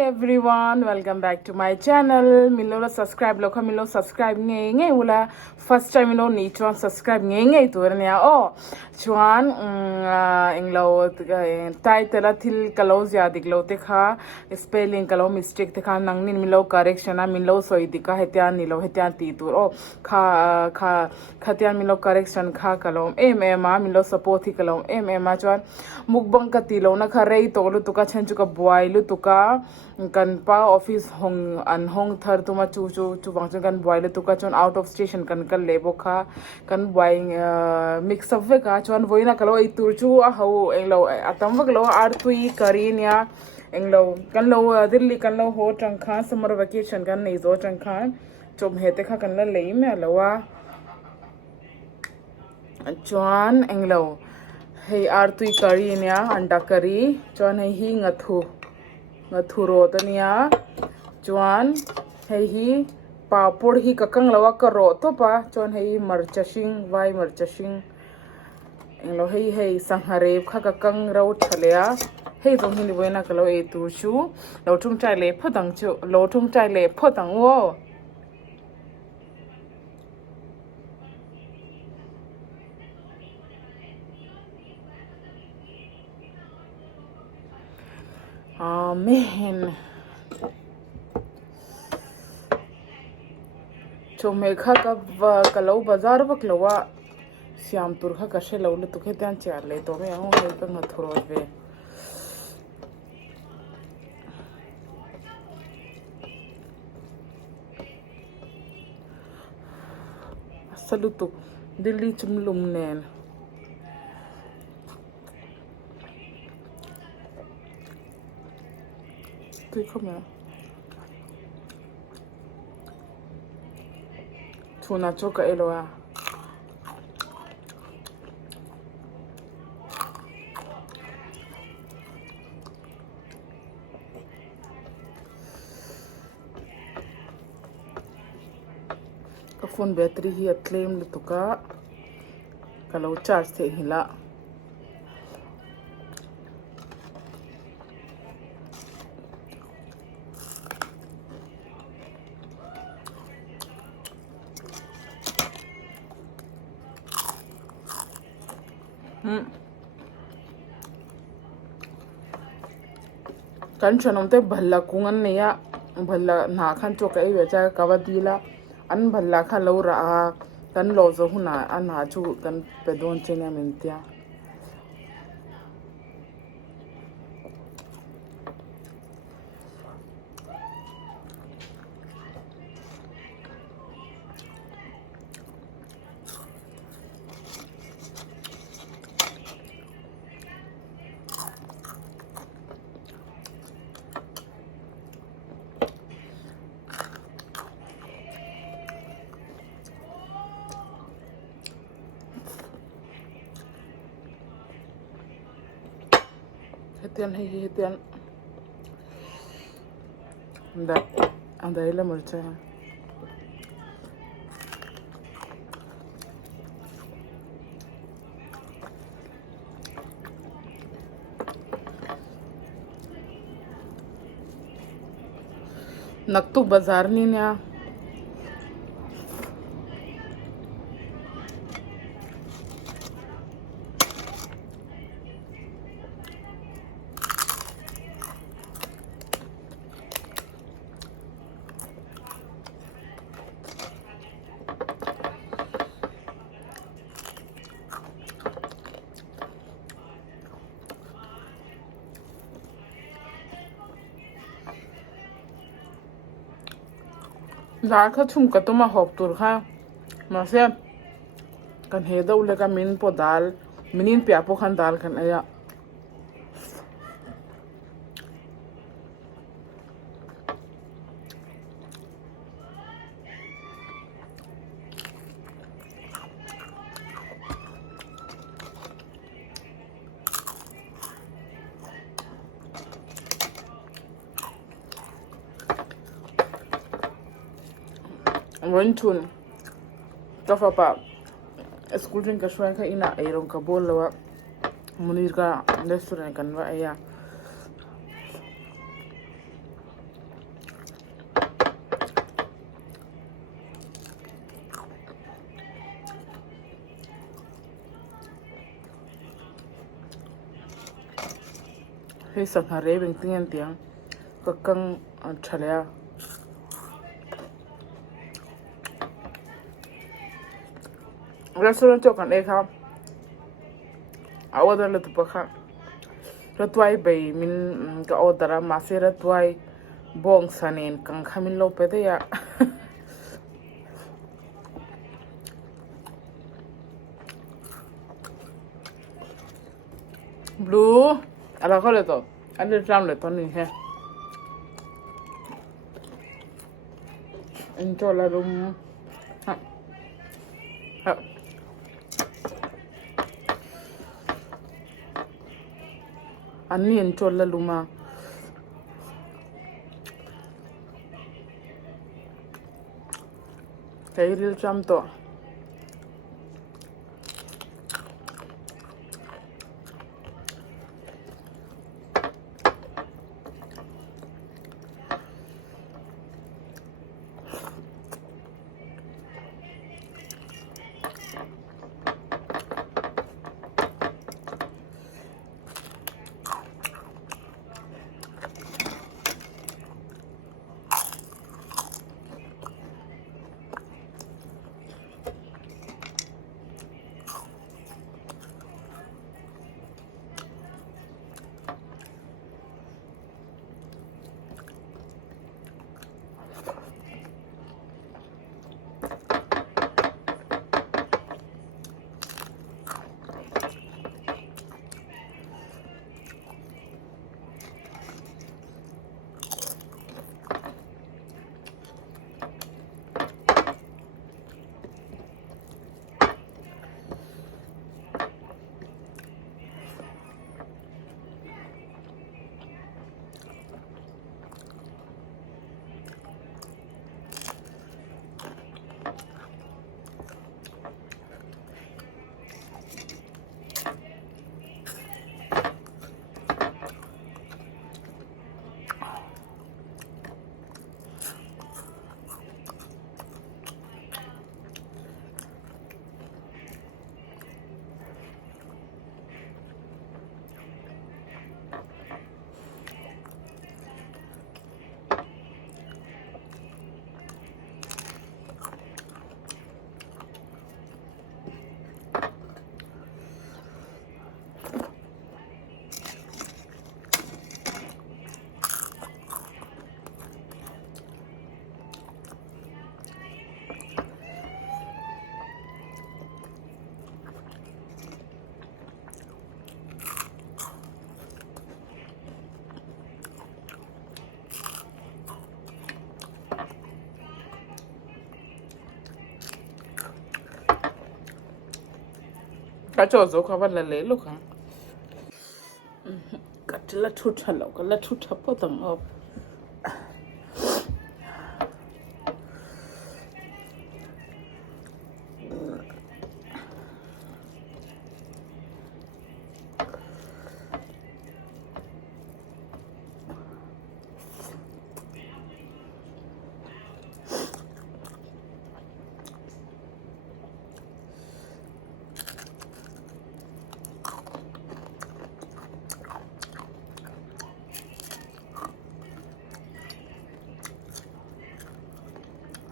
everyone, welcome back to my channel. Milo subscribe lo Milo subscribe nge ula first time milo ni chuan subscribe nge tur nia oh chuan inglo title thil kalo zia diklo te kha spelling kalo mistake te kha nangnin milo correction a milo soi dika hetian ni lo hetian ti tur oh khatian milo correction kha kalo a milo support hi kalo a chuan mukbang ka ti lo na kha rei to lu tuka chan chu ka boy lu tuka kan pa office hong thar tuma chu wang kan boy lu tuka chon out of station kan lebo kha kan boy mix up ve ka chon voina kalo ai tur chu a ho englo atam vak lo ar tui karinia englo kan lo Delhi kan lo ho tang kha summer vacation kan nei zo tang kha chom hete kha kan la lei me lawa chuan englo hey artui curry nia anda curry chuan hei hi ngathu ro tania chuan hei hi papur hi kakang lawa ka ro to pa chuan hei marchashing vai marchashing englo hei sanghare kha kakang ro thalea hei jong hi ni boina kalo e tu chu lo tung chai le photang chu lo tung chai le photang wo Amen. Chome kha ka kalau bazar baklawa siam tur kha ka she lo lu tu khetan char le to me ho hei ka ngathuro ve salutu Delhi chumlum nen tu khoma tuna choka eloa ka phone battery hi claim lutuka kalau charge the hila kan chanom te bhalla kungan neya bhalla na khan choka e vecha kawatila an bhalla kha lo ra kan lo zo huna an ha chu kan pedon chenya mentia hetian anda ila murcha naktu bazar ni nya Dar kha chum ka tuma hop tur kha ma se kan he do le ka min po dal minin pya po khan dal kan aya Wentun kafa pa school drink ka shwan ka ina ayron ka bolawa munir ka restaurant kan wa aya Hei sang hare beng tingin tiang kakang chalaya restaurant cho kan ekha order le tu pakha ratwai bai min ka order ma se ratwai bong sanen kang khamin lo pe de ya blue ala ko le to ande tram le to ni he enjoy la room ha ha ani enjoy la luma kairil tram to Kacho zo ka ba le lo ka katla thutha lo ka la thutha potang op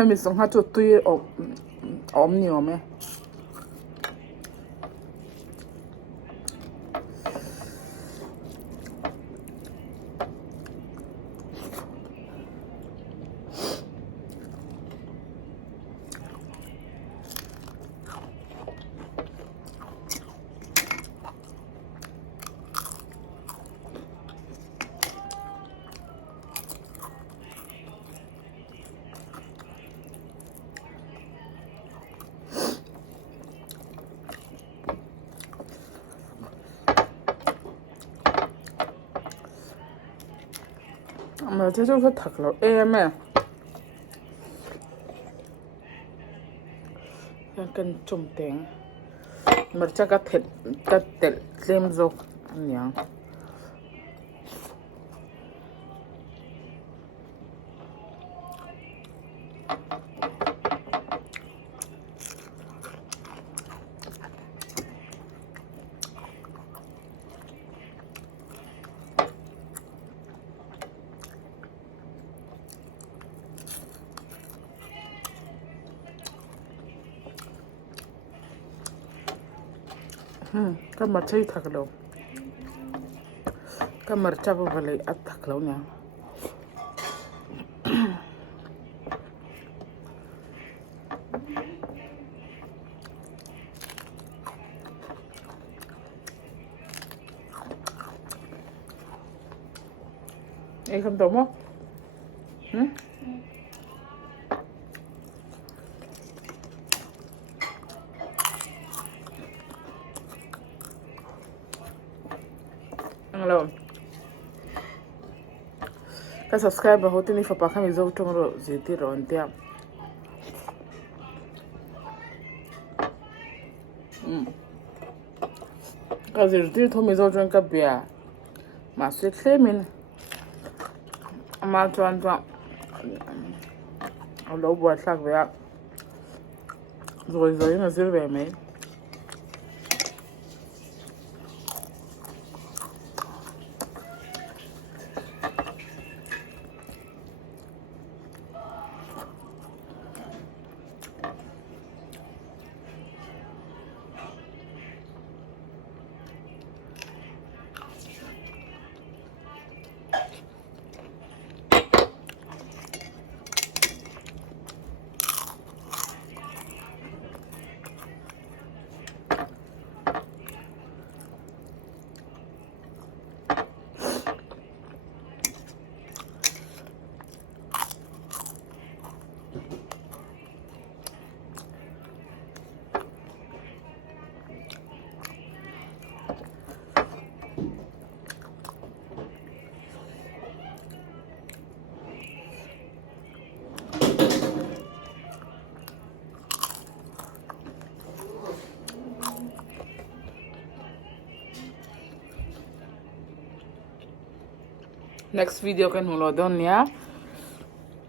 hay mi song ha chu tui om ni om e mà thế tôi phải thật là em à cần trồng tiếng mà chắc cái thịt thêm rồi anh nhá Ka marcha thaklo. Ka marcha pa bale at thaklo nya. Không tốn không? Hello. Ka subscribe hote ni fapa kami zo tongro ziti ron tiam. Ka ziti thomi zo jon ka bia. Ma se klemin. Ama tuan lo buat sak bia. Zo ina zirve mai. Next video kan hulodon ya.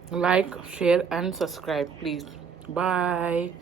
Like, share and subscribe please. Bye.